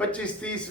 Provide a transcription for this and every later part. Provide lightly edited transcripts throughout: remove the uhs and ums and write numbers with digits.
25-30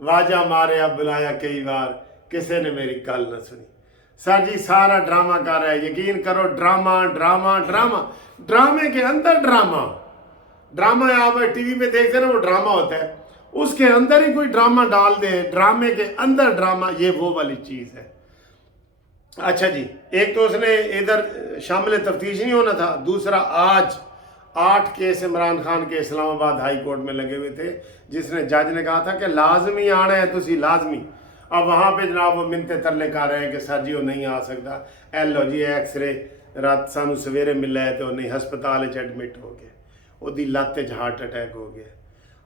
واجہ مارے اب بلایا کئی بار کسی نے میری گل نہ سنی. سر جی سارا ڈرامہ کر رہا ہے. یقین کرو ڈرامہ ڈرامہ ڈرامہ, ڈرامے کے اندر ڈرامہ. ڈرامہ آپ ٹی وی پہ دیکھتے نا وہ ڈرامہ ہوتا ہے, اس کے اندر ہی کوئی ڈرامہ ڈال دے, ڈرامے کے اندر ڈرامہ, یہ وہ والی چیز ہے. اچھا جی, ایک تو اس نے ادھر شامل تفتیش نہیں ہونا تھا, دوسرا آج 8 کیس عمران خان کے اسلام آباد ہائی کورٹ میں لگے ہوئے تھے, جس نے جج نے کہا تھا کہ لازمی آنا ہے تسی لازمی. اب وہاں پہ جناب وہ منتے ترلے کر رہے ہیں کہ سر جی وہ نہیں آ سکتا, لو جی ایکس رے رات سانو سویرے ملا ہے تو نہیں ہسپتال ایڈمٹ ہو گیا, وہ دی لت ہارٹ اٹیک ہو گیا.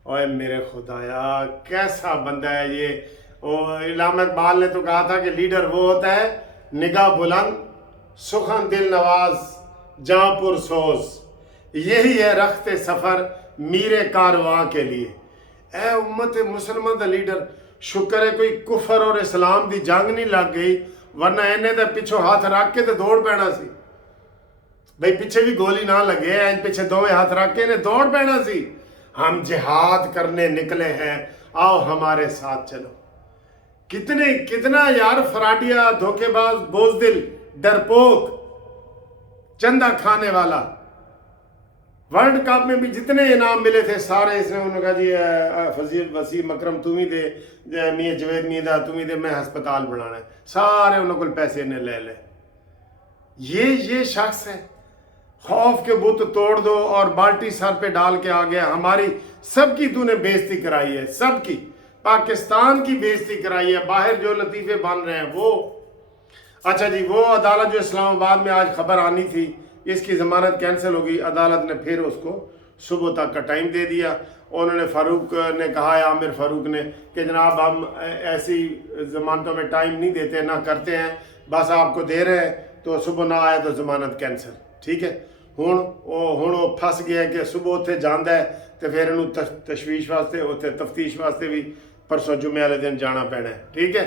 اوے میرے خدایا کیسا بندہ ہے یہ. علامہ اقبال نے تو کہا تھا کہ لیڈر وہ ہوتا ہے نگاہ بلند, سخن دل نواز, جاں پر سوز, یہی ہے رخت سفر میرے کارواں کے لیے. اے امت مسلمان دا لیڈر, شکر ہے کوئی کفر اور اسلام دی جنگ نہیں لگ گئی, ورنہ انہیں تو پچھو ہاتھ رکھ کے تو دوڑ پینا سی. بھئی پیچھے بھی گولی نہ لگے, پیچھے دوے ہاتھ رکھ کے انہیں دوڑ پینا سی. ہم جہاد کرنے نکلے ہیں, آؤ ہمارے ساتھ چلو. کتنا یار فراڈیا, دھوکے باز, بوزدل, ڈرپوک, چندہ کھانے والا. ورلڈ کپ میں بھی جتنے انعام ملے تھے سارے اس نے انہوں نے کہا جی فضیل وسیم اکرم تم ہی دے, میاں جوید میدہ تم ہی دے, میں ہسپتال بنانا ہے. سارے انہوں کو پیسے نے لے لے. یہ شخص ہے. خوف کے بت توڑ دو اور بالٹی سر پہ ڈال کے آ گیا. ہماری سب کی تو نے بےزتی کرائی ہے, سب کی. پاکستان کی بےزتی کرائی ہے. باہر جو لطیفے بن رہے ہیں وہ. اچھا جی, وہ عدالت جو اسلام آباد میں آج خبر آنی تھی, اس کی ضمانت کینسل ہو گئی. عدالت نے پھر اس کو صبح تک کا ٹائم دے دیا. انہوں نے فاروق نے کہا ہے, عامر فاروق نے, کہ جناب ہم ایسی ضمانتوں میں ٹائم نہیں دیتے, نہ کرتے ہیں, بس آپ کو دے رہے ہیں, تو صبح نہ آئے تو ضمانت کینسل. ٹھیک ہے. ہوں وہ پھس گیا کہ صبح اتنے جانا ہے تو پھر انہوں تشویش واسطے اتنے تفتیش واسطے بھی پرسوں جمعے والے دن جانا پینا ہے. ٹھیک ہے,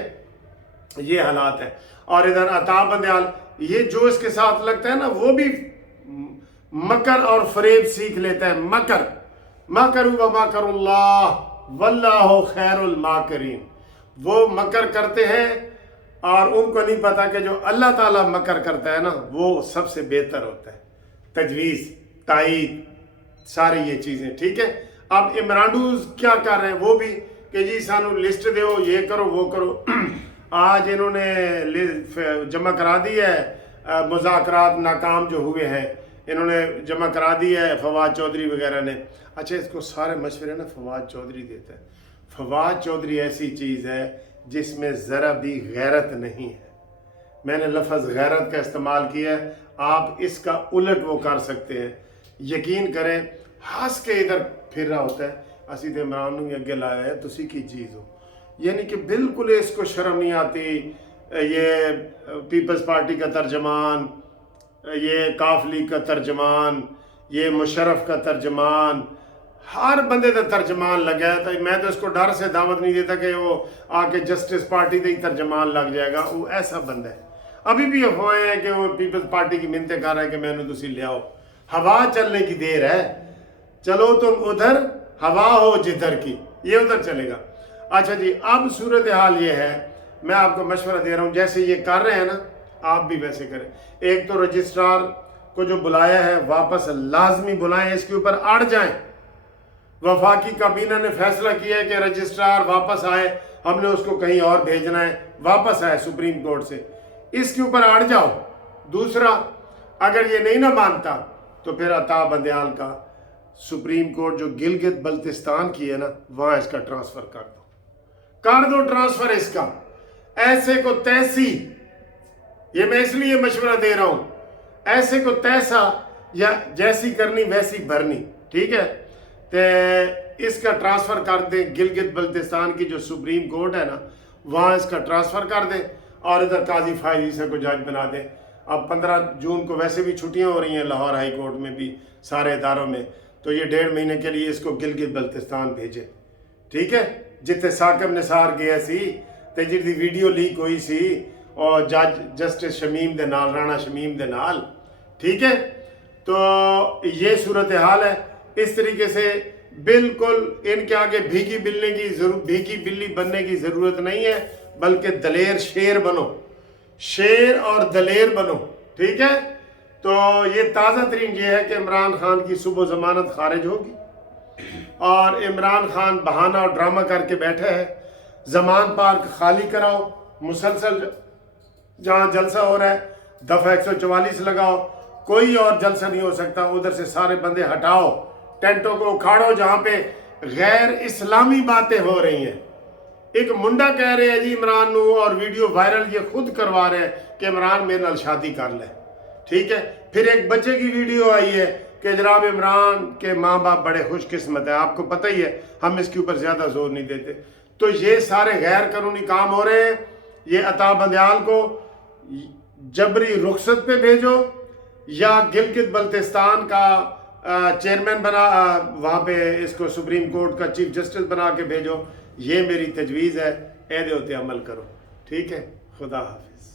یہ حالات ہے. اور ادھر عطا بندیال, یہ جو اس کے ساتھ لگتا ہے نا وہ بھی مکر اور فریب سیکھ لیتا ہے. مکر و مکر اللہ واللہ خیر الماکرین. وہ مکر کرتے ہیں اور ان کو نہیں پتا کہ جو اللہ تعالیٰ مکر کرتا ہے نا وہ سب سے بہتر ہوتا ہے. تجویز, تائید, ساری یہ چیزیں. ٹھیک ہے. اب عمرانڈوز کیا کر رہے ہیں وہ بھی کہ جی سانو لسٹ دیو, یہ کرو وہ کرو. آج انہوں نے جمع کرا دی ہے, مذاکرات ناکام جو ہوئے ہیں انہوں نے جمع کرا دی ہے فواد چودھری وغیرہ نے. اچھا, اس کو سارے مشورے نا فواد چودھری دیتا ہے. فواد چودھری ایسی چیز ہے جس میں ذرا بھی غیرت نہیں ہے. میں نے لفظ غیرت کا استعمال کیا ہے, آپ اس کا الٹ وہ کر سکتے ہیں. یقین کریں ہنس کے ادھر پھر رہا ہوتا ہے, اسی تے عمران نو اگے لایا ہے تسی کی چیز ہو. یعنی کہ بالکل اس کو شرم نہیں آتی. یہ پیپلز پارٹی کا ترجمان, یہ کاف لیگ کا ترجمان, یہ مشرف کا ترجمان, ہر بندے کا ترجمان لگا ہے. میں تو اس کو ڈر سے دعوت نہیں دیتا کہ وہ آ کے جسٹس پارٹی کا ہی ترجمان لگ جائے گا. وہ ایسا بندہ ہے. ابھی بھی افواہیں ہیں کہ وہ پیپلز پارٹی کی منتیں کر رہا ہے کہ میں نے تسی لے آؤ. ہوا چلنے کی دیر ہے, چلو تم ادھر, ہوا ہو جدھر کی, یہ ادھر چلے گا. اچھا جی, اب صورتحال یہ ہے, میں آپ کو مشورہ دے رہا ہوں جیسے یہ کر رہے ہیں نا آپ بھی ویسے کریں. ایک تو رجسٹرار کو جو بلایا ہے واپس لازمی بلائیں, اس کے اوپر اڑ جائیں. وفاقی کابینہ نے فیصلہ کیا ہے کہ رجسٹرار واپس آئے, ہم نے اس کو کہیں اور بھیجنا ہے, واپس آئے سپریم کورٹ سے, اس کے اوپر اڑ جاؤ. دوسرا, اگر یہ نہیں نہ مانتا تو پھر عطا بندیال کا سپریم کورٹ جو گلگت بلتستان کی ہے نا وہاں اس کا ٹرانسفر کر دو ٹرانسفر اس کا. ایسے کو تیسی, یہ میں اس لیے مشورہ دے رہا ہوں, ایسے کو تیسا یا جیسی کرنی ویسی بھرنی. ٹھیک ہے, تو اس کا ٹرانسفر کر دیں. گلگت بلتستان کی جو سپریم کورٹ ہے نا وہاں اس کا ٹرانسفر کر دیں اور ادھر قاضی فائز عیسیٰ کو جج بنا دیں. اب 15 جون کو ویسے بھی چھٹیاں ہو رہی ہیں لاہور ہائی کورٹ میں بھی سارے اداروں میں, تو یہ 1.5 مہینے کے لیے اس کو گلگت بلتستان بھیجے. ٹھیک ہے, جتے ثاقب نثار گیا سی تے جی ویڈیو لیک ہوئی سی اور جج جسٹس شمیم دے نال, رانا شمیم دے نال. ٹھیک ہے, تو یہ صورتحال ہے. اس طریقے سے بالکل ان کے آگے بھیگی بلی بننے کی ضرورت نہیں ہے، بلکہ دلیر شیر بنو، شیر اور دلیر بنو، ٹھیک ہے؟ تو یہ تازہ ترین یہ ہے کہ عمران خان کی صبح ضمانت خارج ہوگی، اور عمران خان بہانہ اور ڈرامہ کر کے بیٹھے ہیں۔ زمان پارک خالی کراؤ، مسلسل جہاں جلسہ ہو رہا ہے دفعہ 144 لگاؤ، کوئی اور جلسہ نہیں ہو سکتا، ادھر سے سارے بندے ہٹاؤ، ٹینٹوں کو اکھاڑو جہاں پہ غیر اسلامی باتیں ہو رہی ہیں۔ ایک منڈا کہہ رہے ہیں جی عمران نو، اور ویڈیو وائرل یہ خود کروا رہے ہیں کہ عمران میرے نال شادی کر لے، ٹھیک ہے؟ پھر ایک بچے کی ویڈیو آئی ہے کہ جناب عمران کے ماں باپ بڑے خوش قسمت ہیں، آپ کو پتہ ہی ہے، ہم اس کے اوپر زیادہ زور نہیں دیتے۔ تو یہ سارے غیر قانونی کام ہو رہے ہیں۔ یہ عطا بندیال کو جبری رخصت پہ بھیجو، یا گلگت بلتستان کا چیئرمین بنا، وہاں پہ اس کو سپریم کورٹ کا چیف جسٹس بنا کے بھیجو۔ یہ میری تجویز ہے، اے دے ہوتے عمل کرو، ٹھیک ہے؟ خدا حافظ۔